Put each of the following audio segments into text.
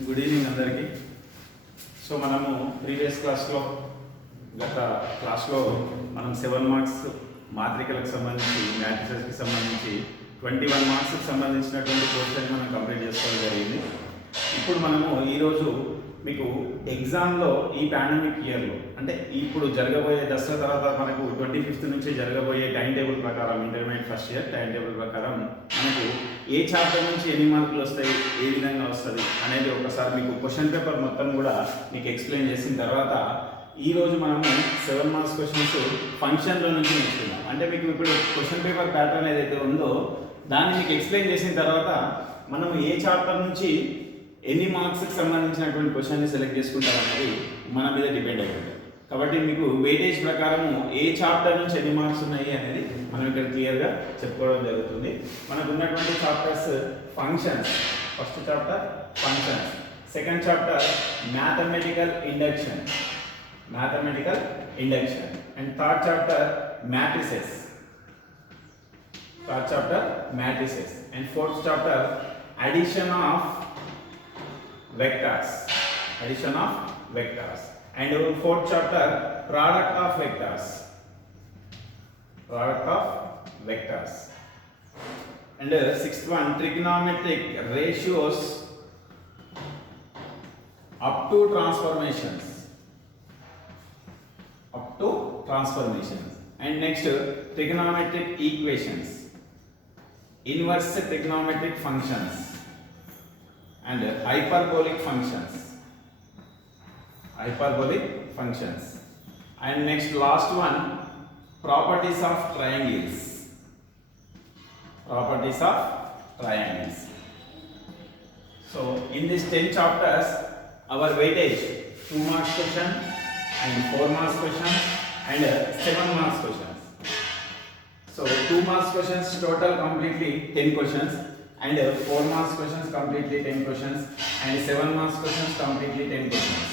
Good evening అందరికీ. So మనము previous క్లాస్లో గత క్లాస్లో మనం 7 మార్క్స్ మాత్రికలకు సంబంధించి మ్యాట్రిసెస్కి సంబంధించి 21 మార్క్స్కి సంబంధించినటువంటి కోర్సుని మనం కంప్లీట్ చేసుకోవడం జరిగింది. ఇప్పుడు మనము ఈరోజు మీకు ఎగ్జామ్లో ఈ పాండమిక్ ఇయర్లో అంటే ఇప్పుడు జరగబోయే దసరా తర్వాత మనకు 25th నుంచి జరగబోయే టైం టేబుల్ ప్రకారం intermediate first year time table ప్రకారం మనకు ఏ చాప్టర్ నుంచి ఎన్ని మార్కులు వస్తాయి, ఏ విధంగా వస్తుంది అనేది ఒకసారి మీకు క్వశ్చన్ పేపర్ మొత్తం కూడా మీకు ఎక్స్ప్లెయిన్ చేసిన తర్వాత ఈరోజు మనము 7 మార్క్స్ క్వశ్చన్స్ ఫంక్షన్లో నుంచి నేర్చుకున్నాం. అంటే మీకు ఇప్పుడు క్వశ్చన్ పేపర్ ప్యాటర్న్ ఏదైతే ఉందో దాన్ని మీకు ఎక్స్ప్లెయిన్ చేసిన తర్వాత మనం ఏ చాప్టర్ నుంచి ఎన్ని మార్క్స్కి సంబంధించినటువంటి క్వశ్చన్ని సెలెక్ట్ చేసుకుంటారనేది మన మీద డిపెండ్ అవుతుంది. కాబట్టి మీకు వెయిటేజ్ ప్రకారము ఏ చాప్టర్ నుంచి ఎన్ని మార్క్స్ ఉన్నాయి అనేది మనం ఇక్కడ క్లియర్గా చెప్పుకోవడం జరుగుతుంది. మనకు ఉన్నటువంటి chapters functions, first chapter functions, second chapter mathematical induction and third chapter matrices and fourth chapter addition of vectors and fourth chapter product of vectors and sixth one trigonometric ratios up to transformations and next trigonometric equations, inverse trigonometric functions and hyperbolic functions and next last one properties of triangles. So in these 10 chapters our weightage 2 marks question and 4 marks question and 7 marks questions. So 2 marks questions total completely 10 questions and 4 marks questions completely 10 questions and 7 marks questions completely 10 questions.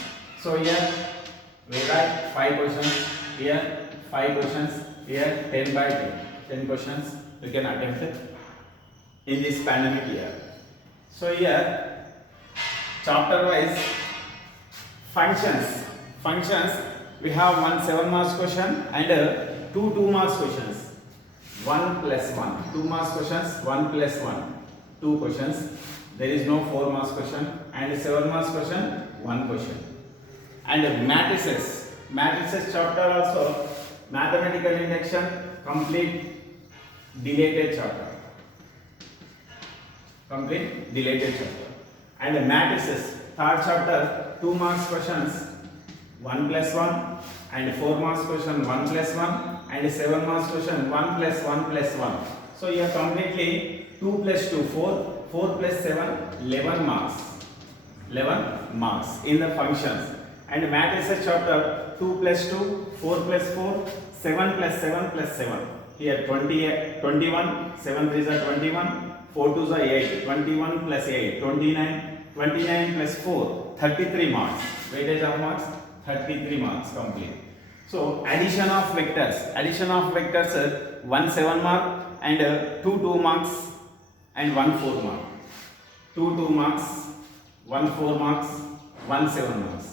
So here we write 5 questions, here 5 questions, here 10 by 10 questions you can attempt it in this pandemic year. So here chapter wise functions we have one 7 marks question and 2 marks questions, 1 plus 1, 2 marks questions, 1 plus 1, 2 questions. There is no 4 marks question and 7 marks question, 1 question. And matrices chapter also mathematical induction complete deleted chapter and matrices third chapter 2 marks questions, 1 plus 1 and 4 marks question, 1 plus 1 and 7 marks question, 1 plus 1 plus 1. So here completely 2 plus 2 4 plus 7 11 marks in the functions and matrices chapter 2 plus 2 4 plus 4 7 plus 7 plus 7. Here 21 7 3s are 21 4 2s are 8 21 plus 8 29 plus 4 33 marks. Weightage of marks 33 marks complete. So addition of vectors 1 7 mark and 2 marks and 1 4 mark. 2 marks, 1 4 marks, 1 7 marks.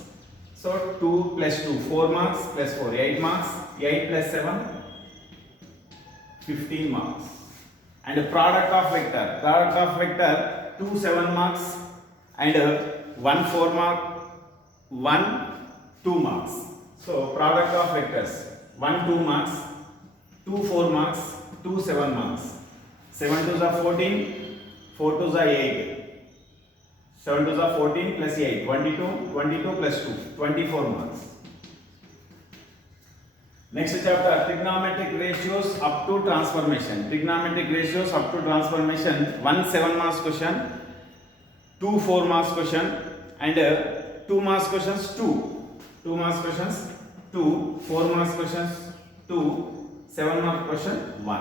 So 2 plus 2 4 marks plus 4 8 marks, 8 plus 7 15 marks. And product of vector 2 7 marks and 1 4 mark, 1 2 marks. So product of vectors 1 2 marks, 2 4 marks, 2 7 marks. 7 2s are 14, 4 2s are 8. 7 2s are 14 plus 8, 22 plus 2, 24 marks. Next chapter trigonometric ratios up to transformation. 1 7 marks question, 2 4 marks question and 2 marks questions 2 marks questions 2 4 marks questions 2 7 mark question 1.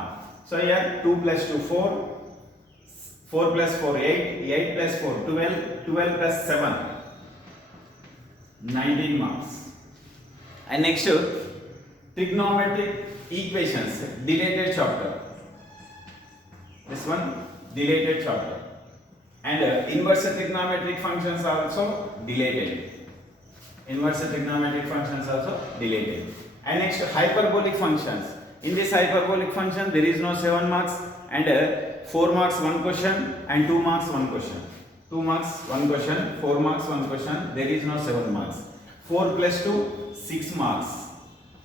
So here 2 plus 2 4 plus 4 8 plus 4 12 plus 7 19 marks. And next trigonometric equations deleted chapter. This one deleted chapter and inverse trigonometric functions are also deleted. Inverse trigonometric functions also deleted. And next, hyperbolic functions. In this hyperbolic function there is no 7 marks and 4 marks 1 question and 2 marks 1 question. 2 marks 1 question, 4 marks 1 question, there is no 7 marks. 4 plus 2 6 marks.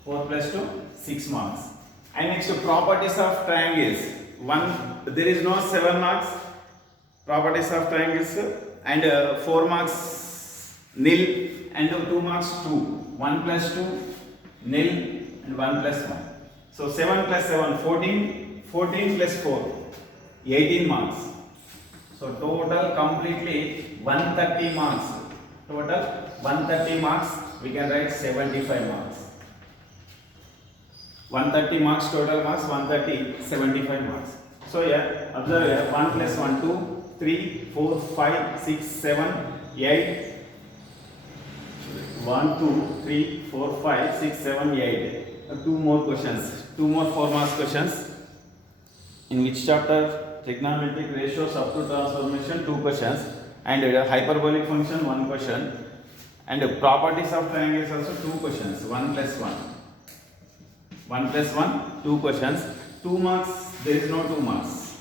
4 plus 2 6 marks. And next, properties of triangles. There is no 7 marks. Properties of triangles and 4 marks nil and 2 marks 2. 1 plus 2 nil and 1 plus 1. So 7 plus 7 14. 14 plus 4 18 marks. So total completely 130 marks. Total 130 marks. We can write 75 marks. 130 marks total marks. 130 75 marks. So yeah, observe here. 1 plus 1 2 3 4 5 6 7 8. 1 2 3 4 5 6 7 8. 2 more questions. 2 more 4 marks questions. In which chapter? Trigonometric ratios up to transformation 2 questions and hyperbolic function 1 question and properties of triangles also 2 questions. 1 plus 1. 1 plus 1 2 questions. 2 marks there is no 2 marks.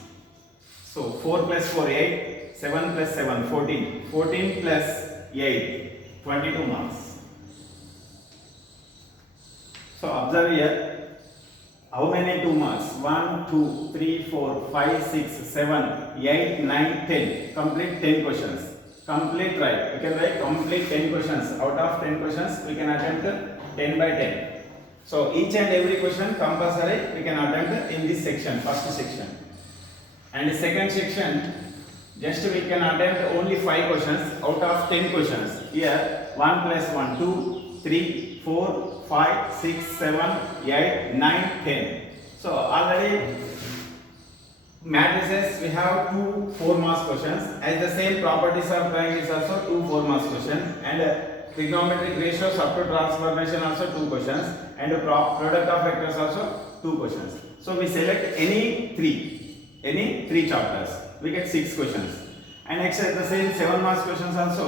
So 4 plus 4 8. 7 plus 7 14. 14 plus 8 22 marks. So observe here. How many 2 marks? 1, 2, 3, 4, 5, 6, 7, 8, 9, 10. Complete 10 questions. Complete right. We can write complete 10 questions. Out of 10 questions, we can attempt 10 by 10. So each and every question compulsory we can attempt in this section, first section. And the second section, just we can attempt only 5 questions out of 10 questions. Here 1 plus 1, 2, 3, 4, 5, 6, 7, 8, 9, 10. So already matrices we have 2 4 marks questions. As the same properties of triangles also 2 4 marks questions and trigonometric ratios up to transformation also 2 questions and product of vectors also 2 questions. So we select any 3 chapters. We get 6 questions. And next at the same 7 marks questions also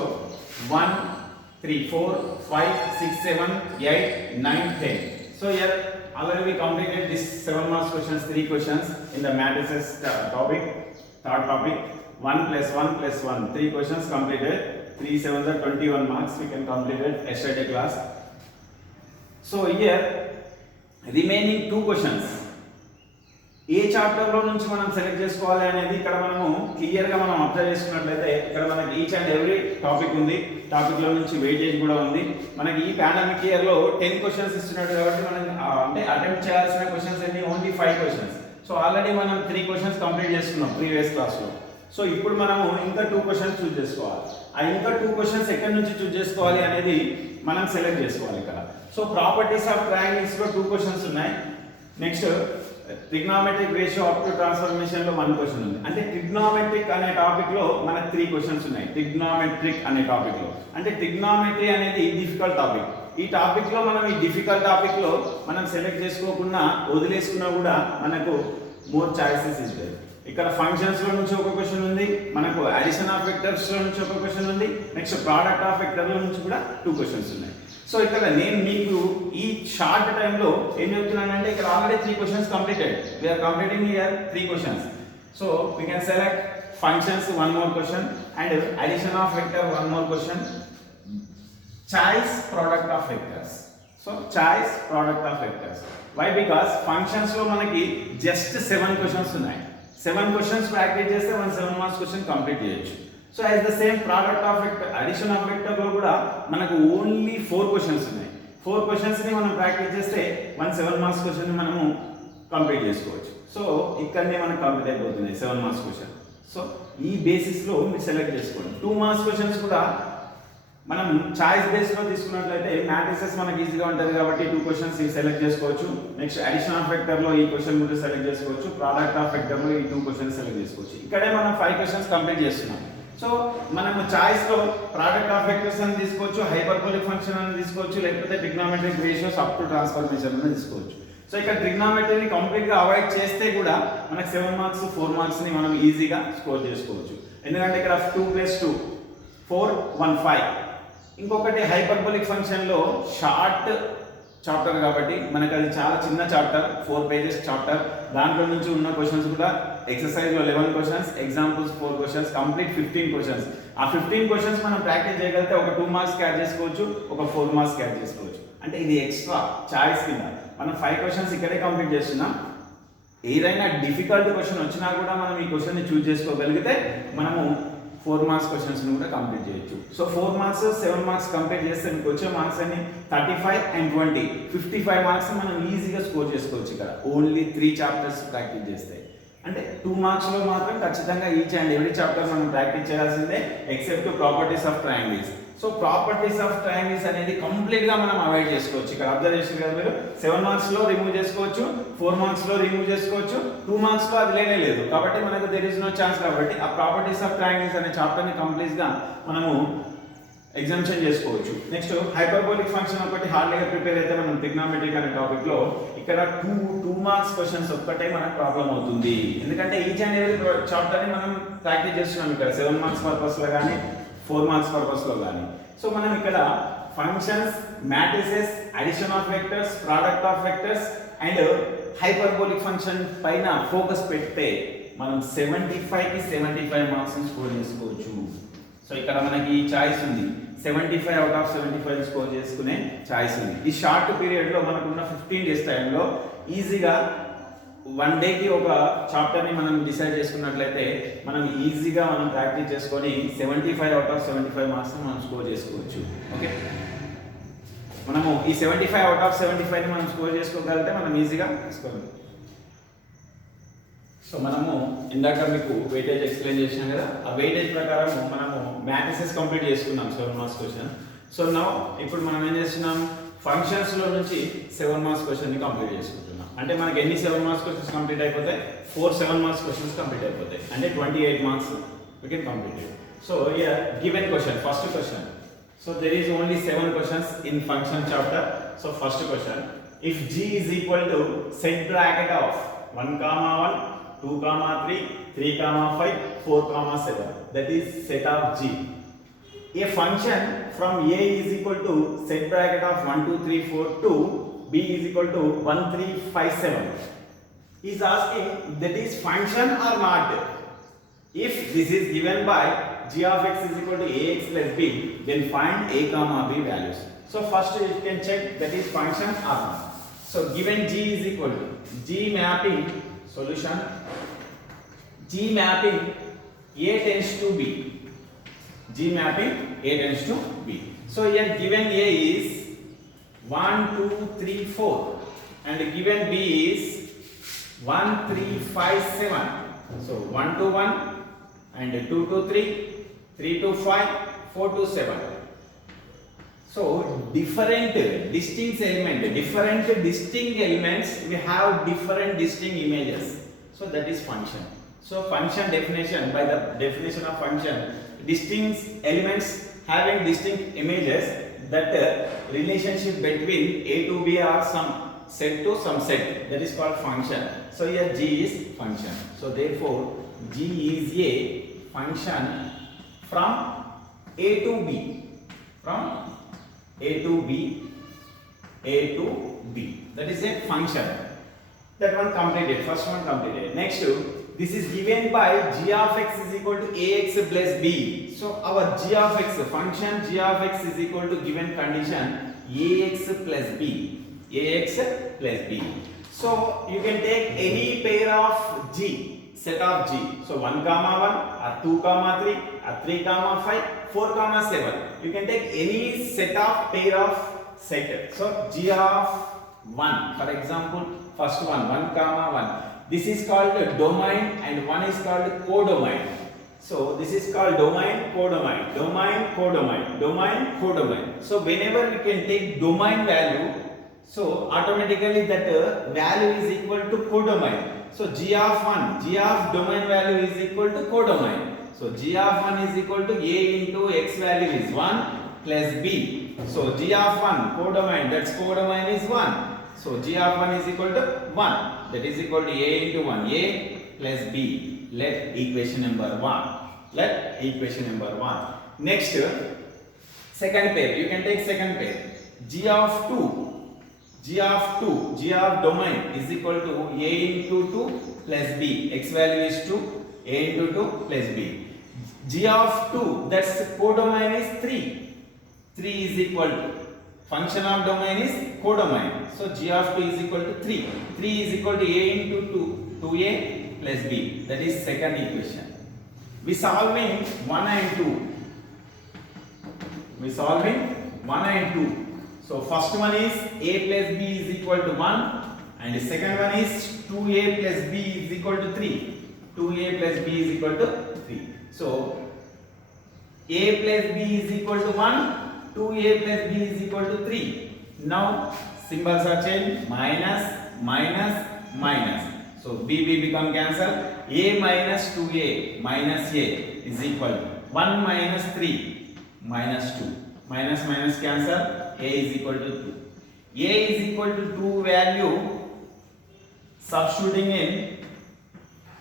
1 3 4 5 6 7 8 9 10. So here already we completed this 7 marks questions, 3 questions in the matrices topic. Third topic 1 plus 1 plus 1 3 questions completed. 3 7s are 21 marks we can complete it yesterday class. So here remaining 2 questions A chapter లో నుంచి మనం select చేసుకోవాలి అనేది ఇక్కడ మనము clear గా మనం observe చేసుకున్నట్లయితే ఇక్కడ మనకి ఈచ్ అండ్ ఎవ్రీ టాపిక్ ఉంది. టాపిక్ లో నుంచి వెయిటేజ్ కూడా ఉంది. మనకి ఈ పాండమిక్ ఇయర్ లో 10 క్వశ్చన్స్ ఇస్తున్నాడు కాబట్టి మనం అంటే అటెంప్ట్ చేయాల్సిన క్వశ్చన్స్ ఎన్ని ఓన్లీ 5 క్వశ్చన్స్. సో ఆల్రెడీ మనం 3 క్వశ్చన్స్ కంప్లీట్ చేసుకున్నాం ప్రీవియస్ క్లాస్ లో. సో ఇప్పుడు మనము ఇంకా 2 క్వశ్చన్స్ చూస్ చేసుకోవాలి. ఆ ఇంకా 2 క్వశ్చన్స్ ఎక్కడి నుంచి చూస్ చేసుకోవాలి అనేది మనం సెలెక్ట్ చేసుకోవాలి ఇక్కడ. సో ప్రాపర్టీస్ ఆఫ్ ట్రయాంగిల్స్ లో 2 క్వశ్చన్స్ ఉన్నాయి. Next trigonometric ratio up to transformation లో 1 క్వశ్చన్ ఉంది. అంటే ట్రిగ్నోమెట్రిక్ అనే టాపిక్ లో మనకు 3 క్వశ్చన్స్ ఉన్నాయి. ట్రిగ్నోమెట్రిక్ అనే టాపిక్ లో అంటే ట్రిగ్నోమెట్రీ అనేది డిఫికల్ట్ టాపిక్. ఈ టాపిక్ లో మనం ఈ డిఫికల్ట్ టాపిక్ లో మనం సెలెక్ట్ చేసుకోకుండా వదిలేసుకున్నా కూడా మనకు మోర్ చాయిసెస్ ఇస్తాయి. ఇక్కడ ఫంక్షన్స్ లో నుంచి ఒక క్వశ్చన్ ఉంది, మనకు అడిషన్ ఆఫ్ వెక్టర్స్ లో నుంచి ఒక క్వశ్చన్ ఉంది, నెక్స్ట్ ప్రోడక్ట్ ఆఫ్ వెక్టర్ లో నుంచి కూడా 2 క్వశ్చన్స్ ఉన్నాయి. సో ఇక్కడ నేను మీకు ఈ షార్ట్ టైం లో ఏం చెప్తున్నానంటే ఇక్కడ already 3 questions completed. We are completing here 3 questions. So we can select functions 1 more question and addition of vector 1 more question. Choice product of vectors. So choice product of vectors. Why? Because functions లో మనకి just 7 questions ఉన్నాయి. 7 questions practice చేస్తే మనం 7 marks question complete చేయొచ్చు. So as the same product of vector addition of vector లో కూడా మనకు only 4 questions ఉన్నాయి. 4 క్వశ్చన్స్ ని మనం ప్రాక్టీస్ చేస్తే 7 మార్క్స్ క్వశ్చన్ ని మనము కంప్లీట్ చేసుకోవచ్చు. సో ఇక్కడనే మనకు కంప్లీట్ అయిపోతుంది 7 మార్క్స్ క్వశ్చన్. సో ఈ బేసిస్ లో మీరు సెలెక్ట్ చేసుకోండి. 2 మార్క్స్ క్వశ్చన్స్ కూడా మనం చాయిస్ బేస్ లో తీసుకున్నట్లయితే మ్యాట్రిసెస్ మనకి ఈజీగా ఉంటుంది కాబట్టి 2 క్వశ్చన్స్ సెలెక్ట్ చేసుకోవచ్చు. నెక్స్ట్ అడిషన్ ఆఫ్ వెక్టర్ లో ఈ క్వశ్చన్ కూడా సెలెక్ట్ చేసుకోవచ్చు. ప్రోడక్ట్ ఆఫ్ వెక్టర్ లో ఈ 2 క్వశ్చన్స్ సెలెక్ట్ చేసుకోవచ్చు. ఇక్కడే మనం 5 క్వశ్చన్స్ కంప్లీట్ చేస్తున్నాం. సో మనము చాయిస్ లో ప్రోడక్ట్ ఆఫ్ వెక్టర్స్ అని తీసుకోవచ్చు, హైపర్బోలిక్ ఫంక్షన్ అని తీసుకోవచ్చు, లేకపోతే trigonometric ratios up to transformation అని తీసుకోవచ్చు. సో ఇక్కడ ట్రిగ్నోమెట్రీని కంప్లీట్ గా అవాయిడ్ చేస్తే కూడా మనకు 7 మార్క్స్ 4 మార్క్స్ ని మనం ఈజీగా స్కోర్ చేసుకోవచ్చు. ఎందుకంటే ఇక్కడ 2 + 2 4 1 5. ఇంకొకటి హైపర్బోలిక్ ఫంక్షన్లో షార్ట్ చాప్టర్ కాబట్టి మనకు అది చాలా చిన్న చాప్టర్, 4 పేజెస్ చాప్టర్. దాంట్లో నుంచి ఉన్న క్వశ్చన్స్ కూడా ఎక్సర్సైజ్లో 11 questions, examples 4 questions, complete 15 questions. ఆ 15 క్వశ్చన్స్ మనం ప్రాక్టీస్ చేయగలిగితే ఒక 2 మార్క్స్ యాడ్ చేసుకోవచ్చు, ఒక 4 మార్క్స్ యాడ్ చేసుకోవచ్చు. అంటే ఇది ఎక్స్ట్రా చాయిస్ కింద. మనం 5 క్వశ్చన్స్ ఇక్కడే కంప్లీట్ చేస్తున్నాం. ఏదైనా డిఫికల్ట్ క్వశ్చన్ వచ్చినా కూడా మనం ఈ క్వశ్చన్ని చూస్ చేసుకోగలిగితే మనము 4 మార్క్స్ క్వశ్చన్స్ కూడా కంప్లీట్ చేయొచ్చు. సో 4 మార్క్స్ 7 మార్క్స్ కంప్లీట్ చేస్తే మీకు వచ్చే మార్క్స్ అన్ని 35 and 20 55 మార్క్స్ మనం ఈజీగా స్కోర్ చేసుకోవచ్చు ఇక్కడ ఓన్లీ 3 చాప్టర్స్ ప్రాక్టీస్ చేస్తే. అంటే 2 మార్క్స్లో మాత్రం ఖచ్చితంగా ఈచ్ అండ్ ఎవ్రీ చాప్టర్ మనం ప్రాక్టీస్ చేయాల్సిందే except properties of triangles. So properties of triangles అనేది కంప్లీట్గా మనం అవాయిడ్ చేసుకోవచ్చు. ఇక్కడ అబ్జర్వ్ చేసి కదా మీరు 7 మార్క్స్లో రిమూవ్ చేసుకోవచ్చు, 4 మార్క్స్లో రిమూవ్ చేసుకోవచ్చు, 2 మార్క్స్లో అది లేనే లేదు. కాబట్టి మనకు దేర్ ఇస్ నో ఛాన్స్. కాబట్టి ఆ ప్రాపర్టీస్ ఆఫ్ ట్రయాంగిల్స్ అనే చాప్టర్ని కంప్లీట్గా మనము ఎగ్జామ్షన్ చేసుకోవచ్చు. నెక్స్ట్ హైపర్బోలిక్ ఫంక్షన్ ఒకటి హార్డ్లీగా ప్రిపేర్ అయితే మనం ట్రిగ్నామెట్రిక్ అనే టాపిక్లో ఇక్కడ 2 మార్క్స్ క్వశ్చన్స్ ఒక్కటే మనకు ప్రాబ్లం అవుతుంది. ఎందుకంటే ఈచ్ అండ్ ఎవరీ చాప్టర్ని మనం ప్రాక్టీస్ చేస్తున్నాం ఇక్కడ 7 మార్క్స్ పర్పస్లో కానీ 4 మార్క్స్ పర్పస్లో కానీ. సో మనం ఇక్కడ functions, matrices, addition of vectors, product of vectors and hyperbolic function పైన ఫోకస్ పెడితే మనం 75కి 75 మార్క్స్ స్కోర్ చేసుకోవచ్చు. సో ఇక్కడ మనకి చాయిస్ ఉంది, 75 అవుట్ ఆఫ్ 75 స్కోర్ చేసుకునే చాయిస్ ఉంది. ఈ షార్ట్ పీరియడ్లో మనకున్న 15 డేస్ టైంలో ఈజీగా 1 డేకి ఒక చాప్టర్ని మనం డిసైడ్ చేసుకున్నట్లయితే మనం ఈజీగా మనం ప్రాక్టీస్ చేసుకొని 75 అవుట్ ఆఫ్ 75 మార్క్స్ మనం స్కోర్ చేసుకోవచ్చు. ఓకే, మనము ఈ 75 అవుట్ ఆఫ్ 75ని మనం స్కోర్ చేసుకోగలిగితే మనం ఈజీగా తీసుకోవాలి. సో మనము ఇందాక మీకు వెయిటేజ్ ఎక్స్ప్లెయిన్ చేసినాం కదా, ఆ వెయిటేజ్ ప్రకారం మనము మ్యాట్రిసెస్ కంప్లీట్ చేసుకున్నాం 7 మార్క్స్ క్వశ్చన్. సో నౌ ఇప్పుడు మనం ఏం చేస్తున్నాం, ఫంక్షన్స్లో నుంచి 7 మార్క్స్ క్వశ్చన్ని కంప్లీట్ చేసుకుంటున్నాం. అంటే మనకి ఎన్ని 7 మార్క్స్ క్వశ్చన్స్ కంప్లీట్ అయిపోతాయి, 4 7 మార్క్స్ క్వశ్చన్స్ కంప్లీట్ అయిపోతాయి. అంటే 28 marks we can complete it. So here given question, first question. So there is only 7 questions in function chapter. So first question, if g is equal to set bracket of 1, 1, 2, 3, 3, 5, 4, 7, that is set of g. A function from a is equal to set bracket of 1, 2, 3, 4 to b is equal to 1, 3, 5, 7 is asking that is function or not. If this is given by g of x is equal to ax plus b, then find a comma b values. So first you can check that is function or not. So given g is equal to g mapping solution, g mapping a tends to b, g mapping a tends to b. So here given a is 1, 2, 3, 4 and given b is 1, 3, 5, 7. So 1 to 1 and 2 to 3, 3 to 5, 4 to 7. So different distinct elements we have different distinct images. So that is function. So function definition, by the definition of function, distinct elements having distinct images, that relationship between a to b are some set to some set, that is called function. So here g is function. So therefore g is a function from a to b, from a to b, a to b, that is a function. That one completed, first one completed. Next, this is given by g of x is equal to ax plus b. So our g of x function, g of x is equal to given condition ax plus b, ax plus b. So you can take any pair of g, set of g. So 1, 1 or 2, 3 or 3, 5, 4, 7. You can take any set of pair of set. So g of 1, for example, first one 1, 1. This is called domain and one is called codomain. So this is called domain, codomain, domain, codomain, domain, codomain. So whenever we can take domain value, so automatically that value is equal to codomain. So g of 1, g of domain value is equal to codomain. So g of 1 is equal to a into x value is 1 plus b. So g of 1 codomain, that's codomain is 1. So g of 1 is equal to 1, that is equal to a into 1, a plus b. Let equation number 1. Let equation number 1. Next, second pair. You can take second pair. G of domain is equal to a into 2 plus b. X value is 2. A into 2 plus b. G of 2, that's codomain is 3. 3 is equal to, function of domain is codomain. So G of 2 is equal to 3. 3 is equal to a into 2. 2a plus b. That is second equation. We solving 1 and 2. We solving 1 and 2. So first one is a plus b is equal to 1, and the second one is 2a plus b is equal to 3. 2a plus b is equal to 3. So a plus b is equal to 1, 2a plus b is equal to 3. Now symbols are changed, minus, minus, minus. So b become cancelled. A minus 2a minus a is equal to 1 minus 3 minus 2. Minus minus cancel. A is equal to 2. A is equal to 2 value substituting in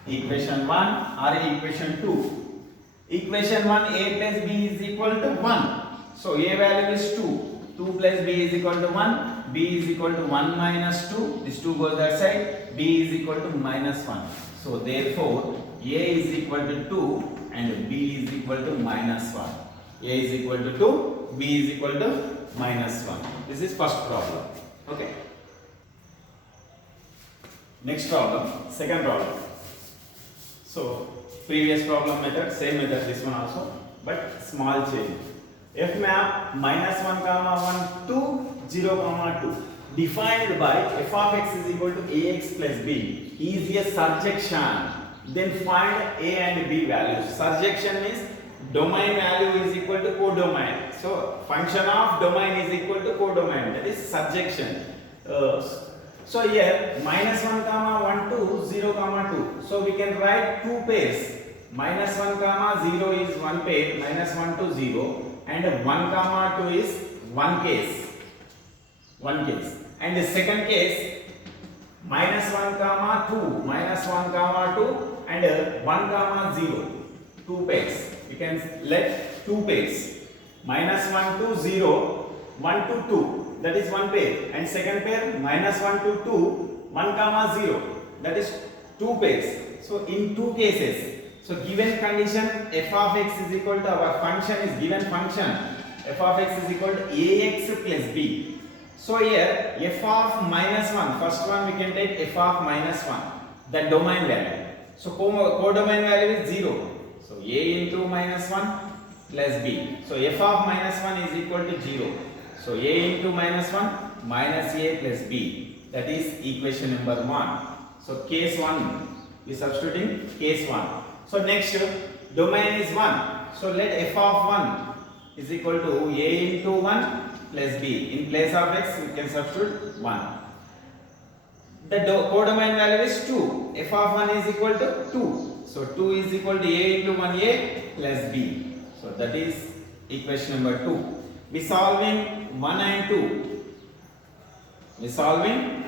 equation 1 or equation 2. Equation 1 a plus b is equal to 1. So a value is 2. 2 plus b is equal to 1. B is equal to 1 minus 2. This 2 goes that side. B is equal to minus 1. So therefore a is equal to 2 and b is equal to minus 1. A is equal to 2. B is equal to minus 1. This is first problem. Okay. Next problem, second problem. So previous problem method, same method this one also, but small change. F map minus 1 comma 1 to 0 comma 2 defined by f of x is equal to ax plus b is a surjection. Then find a and b values. Surjection is domain value is equal to codomain. So function of domain is equal to codomain. That is surjection. So here minus 1 comma 1 to 0 comma 2. So we can write two pairs. Minus 1 comma 0 is one pair. Minus 1 to 0. And 1 comma 2 is one case. One case. And the second case minus 1 comma 2. Minus 1 comma 2 and 1 comma 0. Two pairs. We can let two pairs. Minus 1 to 0. 1 to 2. That is one pair. And second pair minus 1 to 2. 1 comma 0. That is two pairs. So in two cases. So given condition f of x is equal to our function is given function f of x is equal to ax plus b. So here f of minus 1, first one we can take f of minus 1, the domain value. So codomain value is 0. So a into minus 1 plus b. So f of minus 1 is equal to 0. So a into minus 1 minus a plus b. That is equation number 1. So case 1 is substituting case 1. So next domain is 1. So let f of 1 is equal to a into 1 plus b. In place of x we can substitute 1. The codomain value is 2. F of 1 is equal to 2. So 2 is equal to a into 1a plus b. So that is equation number 2. We solving 1 and 2. We solving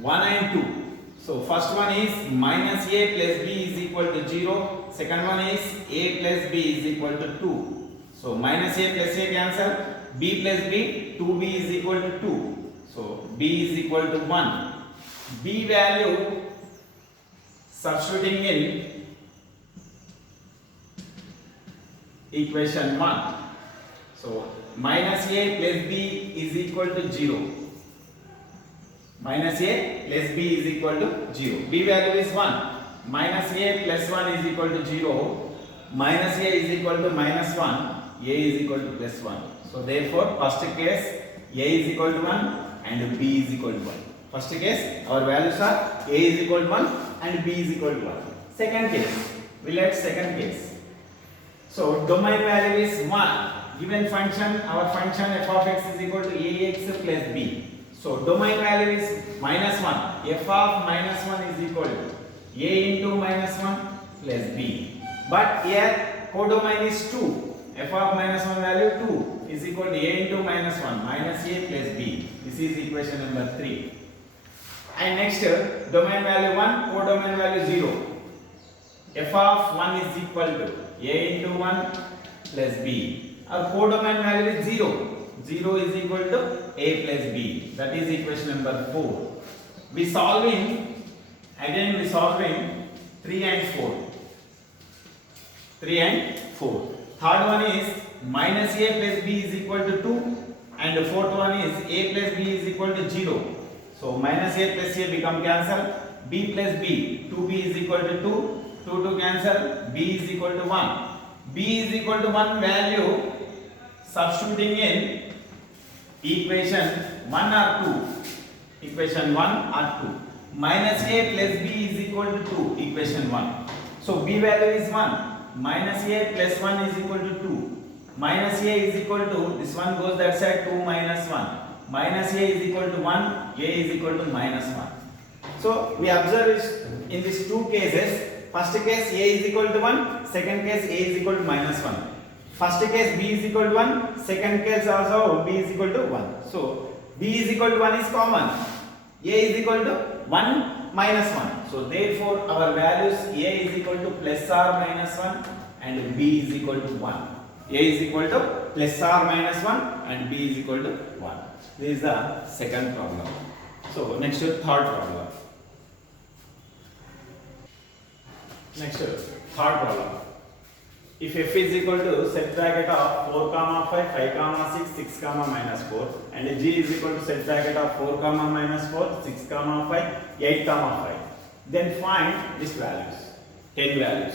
1 and 2. So first one is minus a plus b is equal to 0. Second one is a plus b is equal to 2. So minus a plus a cancel. B plus b, 2b is equal to 2. So b is equal to 1. B value substituting in equation 1. So minus a plus b is equal to 0. Minus a plus b is equal to 0. B value is 1. Minus a plus 1 is equal to 0. Minus a is equal to minus 1. A is equal to plus 1. So therefore first case a is equal to 1 and b is equal to 1. First case our values are a is equal to 1 and b is equal to 1. Second case, we let second case. So domain value is 1. Given function, our function f of x is equal to ax plus b. So domain value is minus 1. F of minus 1 is equal to a into minus 1 plus b. But here codomain is 2. F of minus 1 value 2 is equal to a into minus 1 minus a plus b. This is equation number 3. And next domain value 1, codomain value 0. f of 1 is equal to a into 1 plus b. Our codomain value is 0. 0 is equal to a plus b. That is equation number 4. We solving 3 and 4. 3 and 4. Third one is minus a plus b is equal to 2, and the fourth one is a plus b is equal to 0. So minus a plus a become cancel. B plus b, 2b is equal to 2. 2 to cancel. B is equal to 1. B is equal to 1 value substituting in equation 1 or 2. Equation 1 or 2. Minus a plus b is equal to 2. Equation 1. So b value is 1. Minus a plus 1 is equal to 2. Minus a is equal to, this one goes that side, 2 minus 1. Minus a is equal to 1. A is equal to minus 1. So we observe in these two cases. First case a is equal to 1. Second case a is equal to minus 1. First case b is equal to 1. Second case also b is equal to 1. So b is equal to 1 is common. A is equal to 1 minus 1. So therefore our values a is equal to plus or minus 1 and b is equal to 1. A is equal to plus or minus 1 and b is equal to 1. This is the second problem. So next third problem. Next third problem. If f is equal to set bracket of 4 comma 5, 5 comma 6, 6 comma minus 4, and g is equal to set bracket of 4 comma minus 4, 6 comma 5, 8 comma 5, then find these values, 10 values.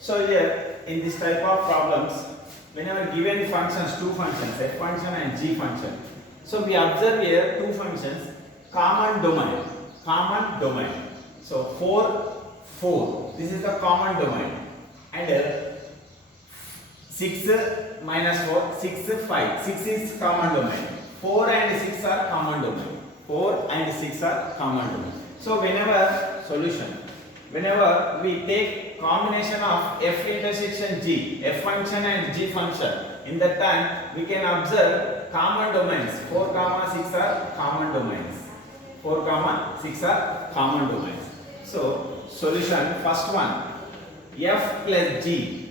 So here in this type of problems, whenever given functions, two functions, f function and g function, so we observe here two functions, common domain. So 4, this is the common domain, and 6 minus 4, 6, 5. 6 is common domain. 4 and 6 are common domain. 4 and 6 are common domain. So whenever we take combination of f intersection g, f function and g function, in that time we can observe common domains. 4 comma 6 are common domains. 4 comma 6 are common domains. So solution, first one, f plus g.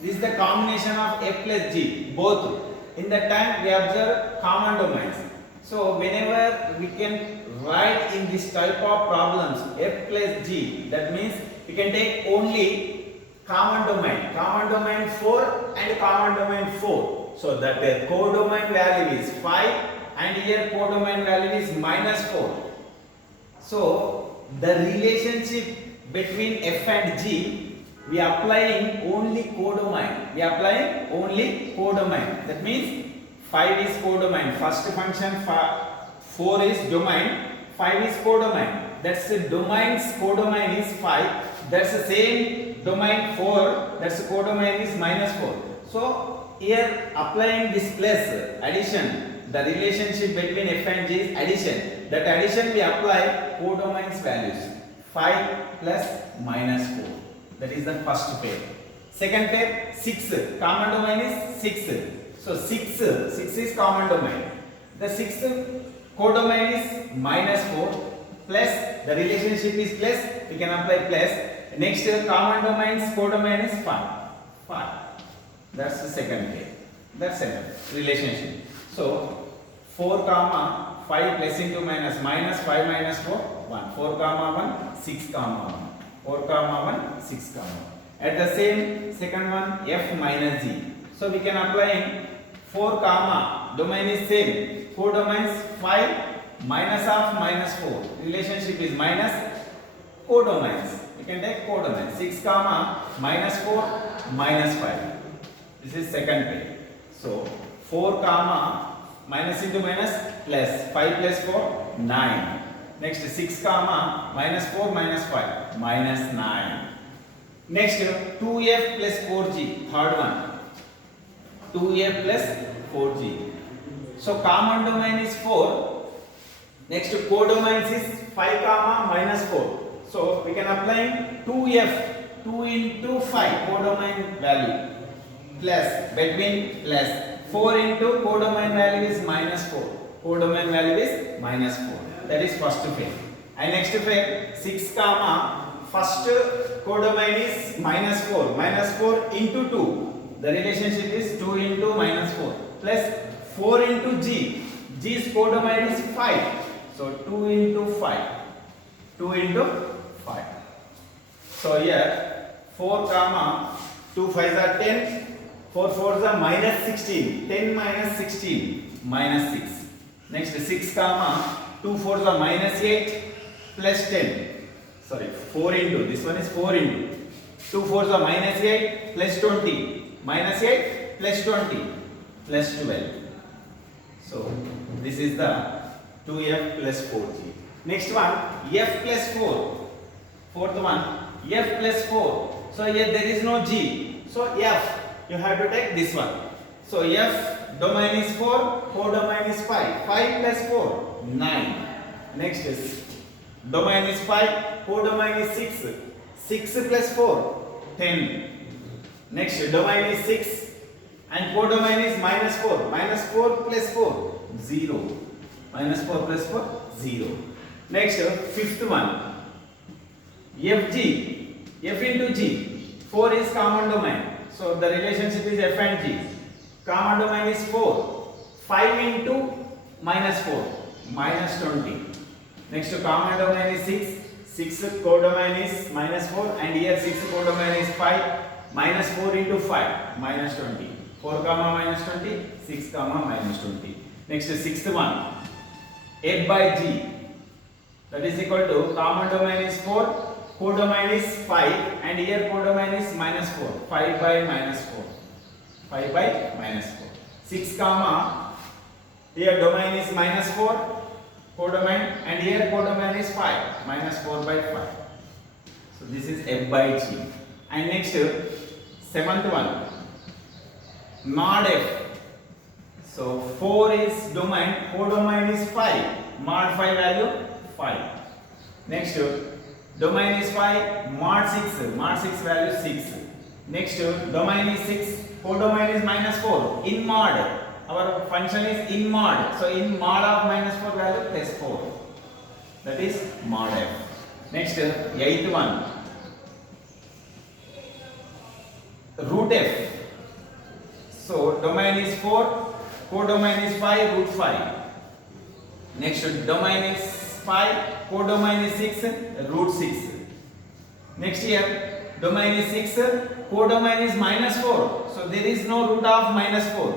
This is the combination of f plus g, both. In that time we observe common domains. So whenever we can write in this type of problems f plus g, that means we can take only common domain 4 and common domain 4. So that the codomain value is 5 and here codomain value is minus 4. So the relationship between f and g, we are applying only codomain. That means 5 is codomain. First function 4 is domain, 5 is codomain. That's the domain's codomain is 5. That's the same domain 4. That's the codomain is minus 4. So here applying this plus addition, the relationship between f and g is addition. That addition we apply codomain's values 5 plus minus 4. That is the first pair. Second pair, 6. Common domain is 6. So 6 is common domain. The 6th codomain is minus 4 plus, the relationship is plus, we can apply plus. Next common domain's codomain is 5. That's the second pair. That's second relationship. So 4 comma 5 plus into minus, minus 5 minus 4, 1. 4 comma 1, 6 comma 1. 4 comma 1, 6 comma 1. At the same second one, f minus g. So we can apply 4 comma, domain is same. Codomains 5 minus of minus 4. Relationship is minus codomains. We can take codomain. 6 comma minus 4 minus 5. This is second pair. So 4 comma minus into minus plus 5 plus 4, 9. Next 6 comma minus 4 minus 5 minus 9. Next 2f plus 4g, third one, 2f plus 4g. So common domain is 4. Next codomains is 5 comma minus 4. So we can apply 2f, 2 into 5 codomain value plus, between plus 4 into codomain value is minus 4. Codomain value is minus 4. That is first pair. And next pair 6 comma first codomain is -4. -4 into 2. The relationship is 2 into -4 plus 4 into G. G's codomain is 5. So 2 into 5. 2 into 5. So here 4 comma 2 5s are 10. 4 4s are -16. 10 minus 16 minus 6. Next 6 comma 2 4s are -8 plus 10. Sorry, 4 into, this one is 4 into. 2 4s are -8 plus 20. -8 plus 20 plus 12. So this is the 2f plus 4g. Next one, f plus 4. Fourth one, f plus 4. So here there is no g. So f, you have to take this one. So f domain is 4, codomain is 5. 5 plus 4, 9. Next is domain is 5, codomain is 6. 6 plus 4, 10. Next domain is 6 and codomain is -4. -4 plus 4, 0. -4 plus 4, 0. Next fifth one, fg, f into g. 4 is common domain. So the relationship is f and g. Common domain is 4. 5 into -4, -20. Next common domain is 6. 6 codomain is -4 and here 6 codomain is 5. -4 into 5, -20. 4 comma -20, 6 comma -20. Next sixth one, f by g. That is equal to common domain is 4, codomain is 5 and here codomain is -4. 5 by -4. 5 by -4. 6 comma, here domain is -4, codomain and here codomain is 5. -4 by 5. So this is f by g. And next seventh one, mod f. So 4 is domain, codomain is 5. Mod 5 value 5. Next domain is 5, mod 6. Mod 6 value 6. Next domain is 6, codomain is -4. In mod, our function is in mod. So in mod of -4 value plus 4. That is mod f. Next eighth one, root f. So domain is 4, codomain is 5, root 5. Next domain is 5, codomain is 6, root 6. Next here domain is 6, codomain is -4. So there is no root of -4.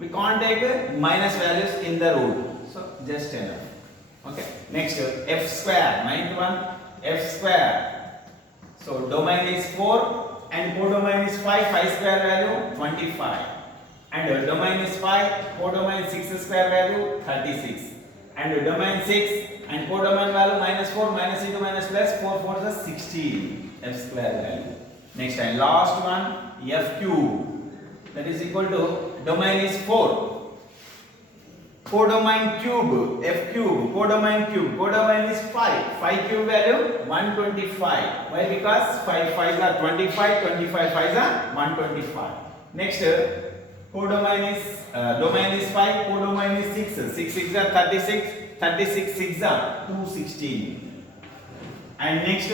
We can't take minus values in the root. So just enough. Okay. Next f square, ninth one, f square. So domain is 4 and codomain is 5, 5 square value 25. And domain is 5, codomain 6 square value 36. And domain 6 and codomain value -4, minus into minus plus 4 4 is 16 f square value. Next and last one, f cube. That is equal to domain is 4. Codomain cube, f cube, codomain cube. Codomain is 5. 5 cube value 125. Why? Because 5 5s are 25, 25 5s are 125. Next codomain is domain is 5, codomain is 6. 6 6s are 36, 36 6s are 216. And next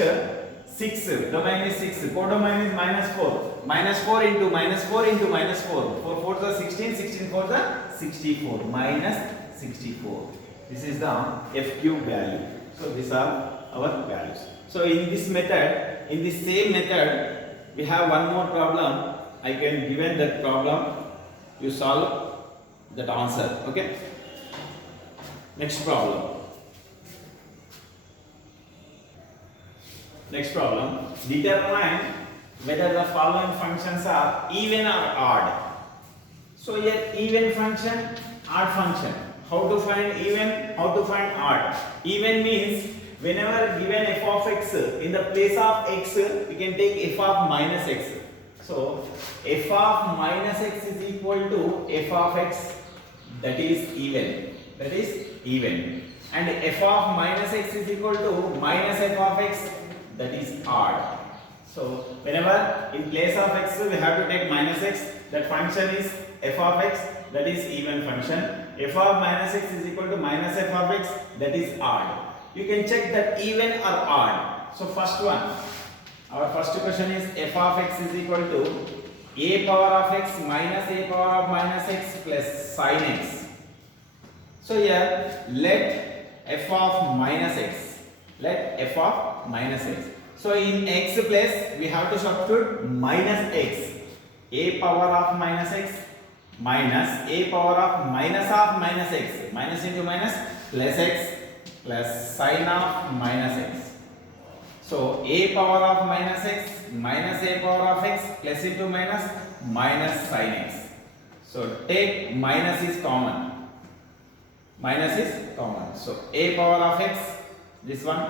6, domain is 6, codomain is -4. -4 into -4 into -4. 4 4s are 16, 16 4s are 64. -64. This is the f cube value. So these are our values. So in this method, in this same method, we have one more problem. I can given that problem, you solve that answer. Okay. Next problem. Next problem. Determine whether the following functions are even or odd. So here even function, odd function. How to find even? How to find odd? Even means whenever given f of x, in the place of x, we can take f of minus x. So f of minus x is equal to f of x, that is even. That is even. And f of minus x is equal to minus f of x, that is odd. So whenever in place of x we have to take minus x, that function is f of x, that is even function. F of minus x is equal to minus f of x, that is odd. You can check that even or odd. So first one, Our first question is f of x is equal to a power of x minus a power of minus x plus sin x. So here let f of minus x, let f of minus x. So in x place we have to substitute minus x, a power of minus x minus a power of minus x, minus into minus plus x plus sin of minus x. So a power of minus x minus a power of x plus into minus sin x. So take minus is common. Minus is common. So a power of x, this one,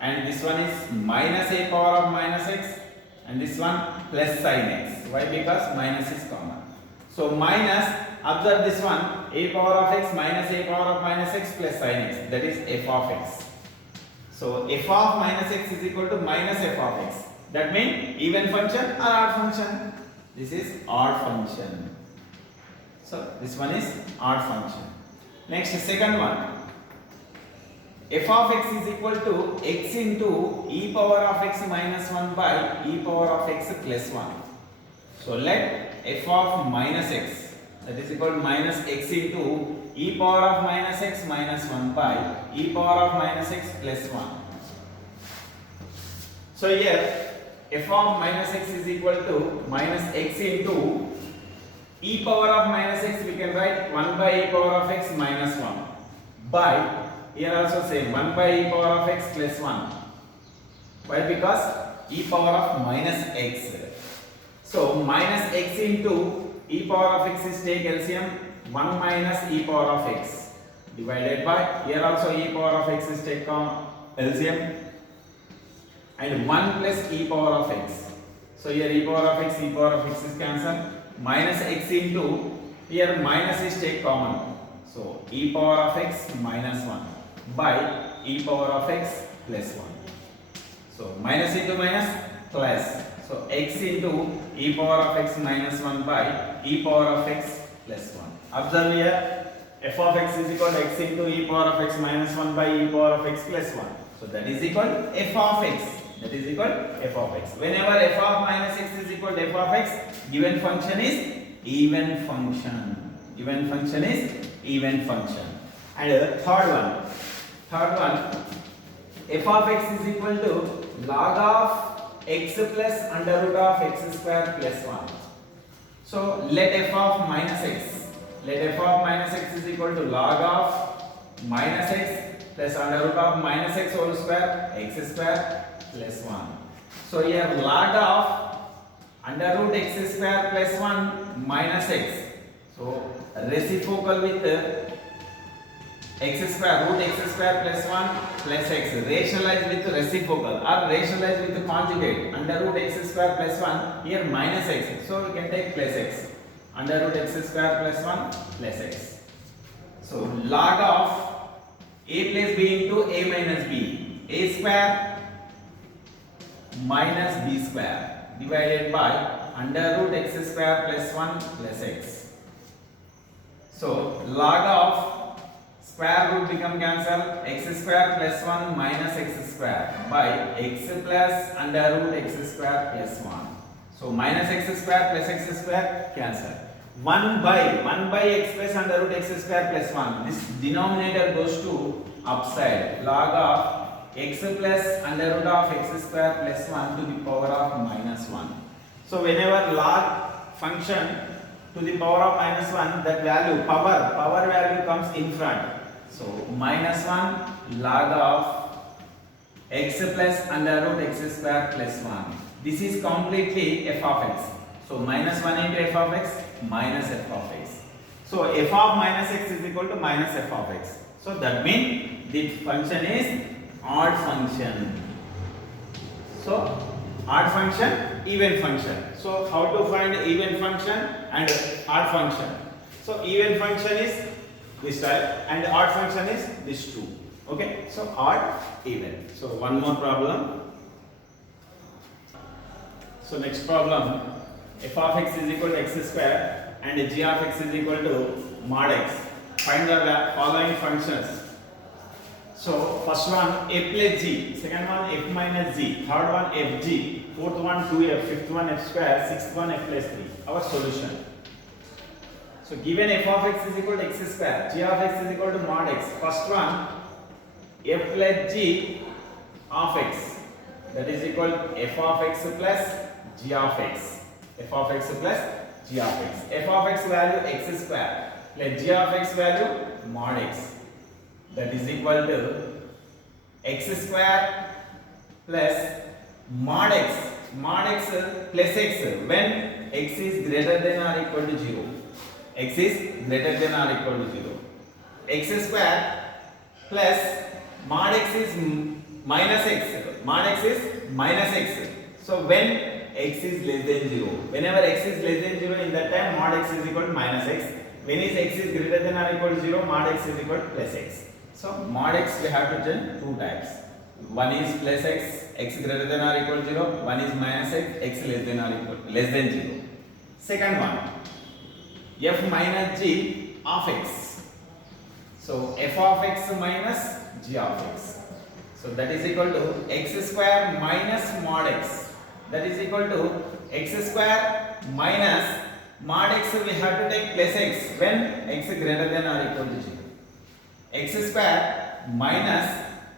and this one is minus a power of minus x, and this one plus sin x. Why? Because minus is common. So minus, observe this one, a power of x minus a power of minus x plus sin x. That is f of x. So f of minus x is equal to minus f of x. That means even function or odd function. This is odd function. So this one is odd function. Next, second one. F of x is equal to x into e power of x minus 1 by e power of x plus 1. So let f of minus x, that is equal to minus x into e power of minus x minus 1 by e power of minus x plus 1. So here f of minus x is equal to minus x into e power of minus x, we can write 1 by e power of x minus 1 by, here also same, 1 by e power of x plus 1. Why? Because e power of minus x. So minus x into e power of x is take LCM, 1 minus e power of x divided by, here also e power of x is take LCM, and 1 plus e power of x. So here e power of x is cancelled, minus x into, here minus is take common. So e power of x minus 1 by e power of x plus 1. So minus into minus plus. So x into e power of x minus 1 by e power of x plus 1. Observe here, f of x is equal to x into e power of x minus 1 by e power of x plus 1. So that is equal to f of x. That is equal to f of x. Whenever f of minus x is equal to f of x, given function is even function. Given function is even function. And third one, f of x is equal to log of x plus under root of x square plus 1. So let f of minus x is equal to log of minus x plus under root of minus x whole square x square plus 1. So here log of under root x square plus 1 minus x. So reciprocal with x square, root x square plus 1 plus x, rationalize with reciprocal or rationalize with the conjugate, under root x square plus 1, here minus x, so we can take plus x, under root x square plus 1 plus x. So log of a plus b into a minus b, a square minus b square divided by under root x square plus 1 plus x. So log of square root become cancel, x square plus 1 minus x square by x plus under root x square plus 1. So minus x square plus x square cancel. 1 by x plus under root x square plus 1. This denominator goes to upside. Log of x plus under root of x square plus 1 to the power of minus 1. So whenever log function to the power of minus 1, that value, power value comes in front. So minus 1 log of x plus under root x square plus 1. This is completely f of x. So minus 1 into f of x minus f of x. So f of minus x is equal to minus f of x. So that means the function is odd function. So odd function, even function. So how to find even function and odd function? So even function is this type and odd function is this two. Okay, so odd, even. So one more problem. So next problem, f of x is equal to x square and g of x is equal to mod x. Find the following functions. So first one f plus g, second one f minus g, third one fg, fourth one 2f, fifth one f square, sixth one f plus 3. Our solution. So given f of x is equal to x square, g of x is equal to mod x. First one f plus g of x, that is equal to f of x plus g of x. f of x plus g of x. f of x value x square plus g of x value mod x, that is equal to x square plus mod x plus x when x is greater than or equal to 0. x is greater than or equal to 0. x square plus mod x is minus x. Mod x is minus x. So when x is less than 0, whenever x is less than 0, in that time mod x is equal to minus x. When is x is greater than or equal to 0, mod x is equal to plus x. So mod x we have to turn two types. One is plus x, x greater than or equal to 0. One is minus x, x less than or equal to less than 0. Second one, f minus g of x. So f of x minus g of x. So that is equal to x square minus mod x. That is equal to x square minus mod x. We have to take plus x when x greater than or equal to 0. x square minus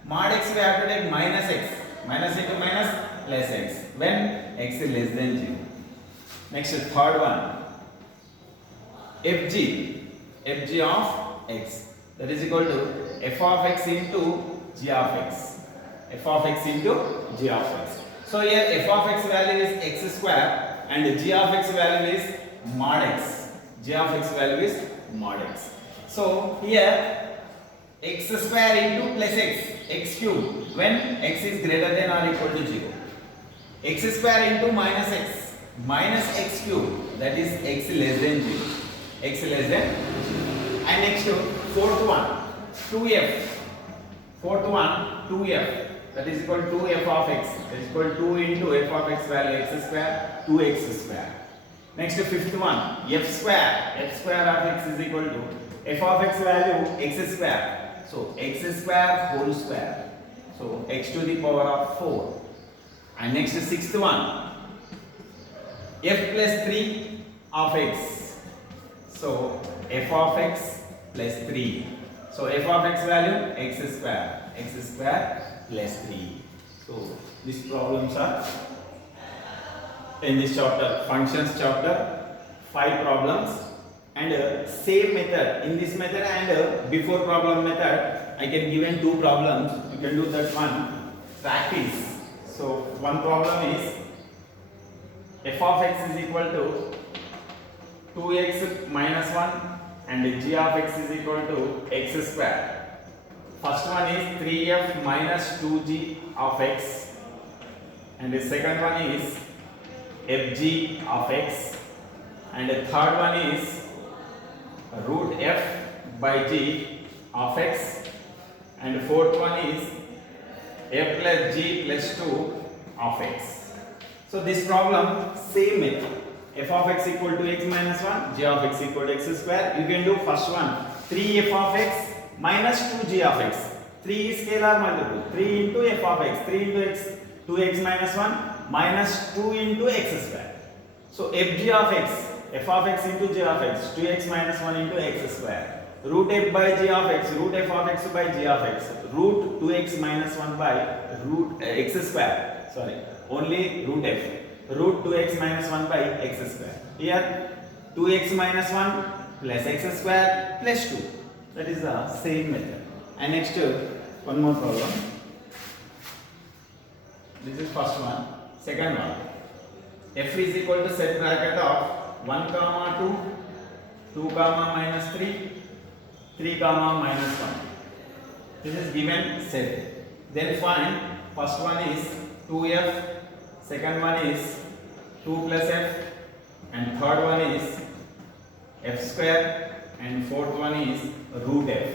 mod x we have to take minus x. Minus into minus plus x when x is less than 0. Next third one, fg of x, that is equal to f of x into g of x. f of x into g of x. So here f of x value is x square and g of x value is mod x. g of x value is mod x. So here x square into plus x, x cube when x is greater than or equal to 0. x square into minus x cube, that is x less than 0. x less than 0. And next fourth one 2f. Fourth one 2f, that is equal to 2f of x, that is equal to 2 into f of x value x square, 2x square. Next fifth one f square of x is equal to f of x value x square. So x square whole square, so x to the power of 4. And next sixth one f plus 3 of x. So f of x plus 3. So f of x value x square plus 3. So these problems are in this chapter, functions chapter, 5 problems. And same method, in this method and before problem method, I can given 2 problems. You can do that one practice. So one problem is f of x is equal to 2x minus 1 and g of x is equal to x square. First one is 3f minus 2g of x and the second one is fg of x and the third one is root f by g of x and the fourth one is f plus g plus 2 of x. So this problem same method, f of x equal to x minus 1, g of x equal to x square. You can do first one 3f of x minus 2g of x. 3 is scalar multiple, 3 into f of x, 3 into x, 2x minus 1 minus 2 into x square. So fg of x, f of x into g of x, 2x minus 1 into x square. Root f by g of x, root f of x by g of x, root 2x minus 1 by root x square. Sorry, only root f. Root 2x minus 1 by x square. Here 2x minus 1 plus x square plus 2. That is the same method. And next one more problem. This is first one. Second one, f is equal to set bracket of 1 comma 2, 2 comma minus 3, 3 comma minus 1. This is given set. Then find first one is 2f, second one is 2 plus f, and third one is f square, and fourth one is root f.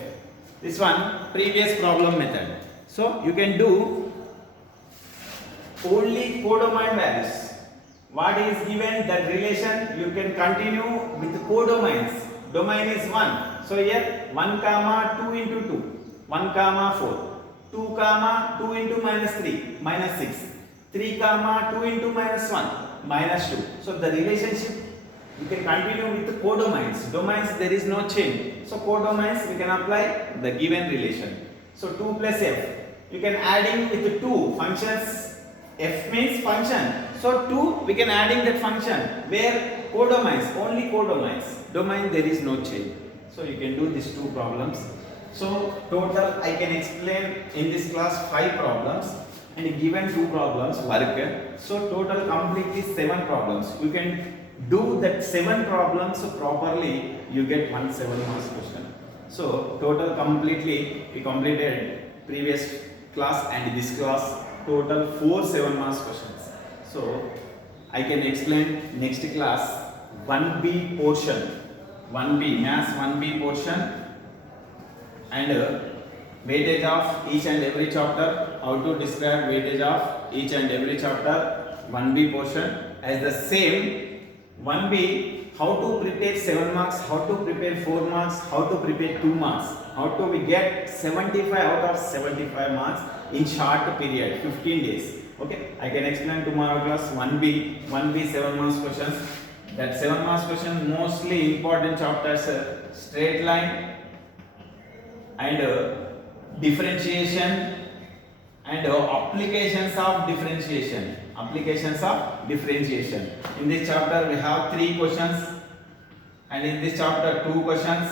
This one previous problem method. So you can do only codomain values. What is given, that relation you can continue with codomains. Domain is 1. So here 1 comma 2 into 2, 1 comma 4, 2 comma 2 into minus 3 minus 6, 3 comma 2 into minus 1 minus 2. So the relationship you can continue with the codomains. Domains there is no change. So codomains we can apply the given relation. So 2 plus f. You can adding with the 2 functions. F means function. So 2 we can adding that function. Where codomains, only codomains. Domain there is no change. So you can do these 2 problems. So total I can explain in this class 5 problems and given 2 problems work. So total completely 7 problems. You can do that 7 problems properly, you get 1 7 marks question. So total completely we completed previous class and this class total 4 7 marks questions. So I can explain next class 1B portion, 1B maths 1B portion and weightage of each and every chapter, how to describe weightage of each and every chapter, 1B portion. As the same 1B, how to prepare 7 marks, how to prepare 4 marks, how to prepare 2 marks, how to we get 75 out of 75 marks in short period, 15 days. Okay, I can explain tomorrow class 1B 7 marks questions. That 7 marks question mostly important chapters, straight line and differentiation and applications of differentiation. Applications of differentiation. In this chapter we have 3 questions and in this chapter 2 questions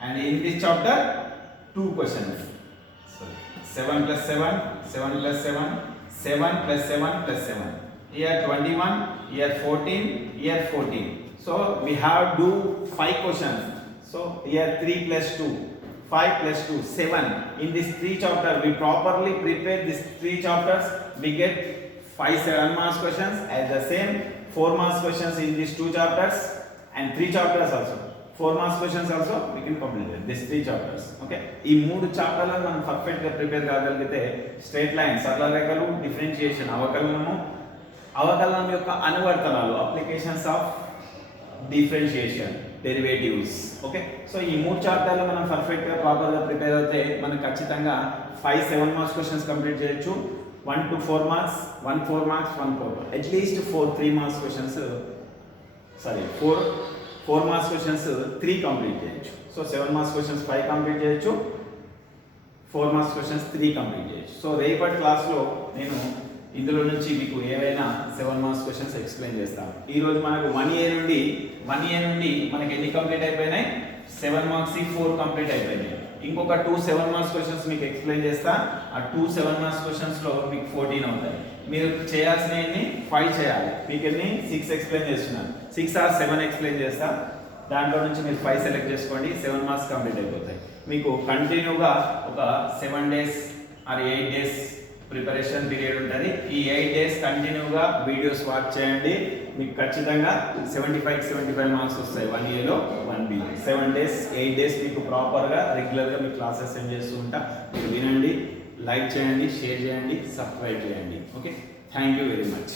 and in this chapter 2 questions. 7 plus 7, 7 plus 7, 7 plus 7 plus 7. Here 21, here 14, here 14. So we have do 5 questions. So here 3 plus 2, 5 plus 2, 7. In this 3 chapter we properly prepare these 3 chapters, we get 5 7 marks questions. As the same 4 marks questions in these 2 chapters and 3 chapters also. 4 marks questions also we can complete it. These 3 chapters. Okay. ఈ 3 చాప్టర్లను మనం perfect గా prepare కాగలిగితే straight line, సరళ రేఖలు, differentiation, అవకలనం యొక్క అనువర్తనాలు, applications of differentiation, derivatives. Okay. So ఈ 3 చాప్టర్లు మనం పర్ఫెక్ట్ గా ప్రాపర్ గా ప్రిపేర్ అవుతే మనం ఖచ్చితంగా 5 7 మార్క్స్ క్వశ్చన్స్ కంప్లీట్ చేయొచ్చు. 1 to 4 marks, 1 4 marks, 1 4 marks. At least 4 3 marks questions. 4 marks questions 3 complete చేయొచ్చు. So 7 marks questions 5 complete చేయొచ్చు. 4 marks questions 3 complete చేయొచ్చు. So రేపటి క్లాస్ లో నేను ఇందులో నుంచి మీకు ఏవైనా 7 మార్క్స్ క్వశ్చన్స్ ఎక్స్ప్లెయిన్ చేస్తాను. ఈ రోజు మనకు 1A నుండి మనకి ఎన్ని కంప్లీట్ అయిపోయినాయి? 7 మార్క్స్ 4 కంప్లీట్ అయిపోయినాయి. ఇంకొక 2 7 మార్క్స్ క్వశ్చన్స్ మీకు ఎక్స్ప్లెయిన్ చేస్తా. ఆ 2 7 మార్క్స్ క్వశ్చన్స్ లో మీకు 14 అవుతాయి. మీరు చేయాల్సినవి 5 చేయాలి. మీకు ఎన్ని 6 ఎక్స్ప్లెయిన్ చేస్తున్నాను. 6 or 7 ఎక్స్ప్లెయిన్ చేస్తా. దాంట్లో నుంచి మీరు 5 సెలెక్ట్ చేసుకోండి. 7 మార్క్స్ కంప్లీట్ అయిపోతాయి. మీకు కంటిన్యూగా ఒక 7 days or 8 days preparation period ఉంటుంది. ఈ 8 డేస్ కంటిన్యూగా వీడియోస్ వాచ్ చేయండి. మీకు ఖచ్చితంగా 75 మార్క్స్ వస్తాయి 1A లో 1B. 7 డేస్ 8 డేస్ మీకు ప్రాపర్గా రెగ్యులర్గా మీ క్లాసెస్ సెండ్ చేస్తూ ఉంటా. మీరు వినండి, లైక్ చేయండి, షేర్ చేయండి, సబ్స్క్రైబ్ చేయండి. Okay, thank you very much.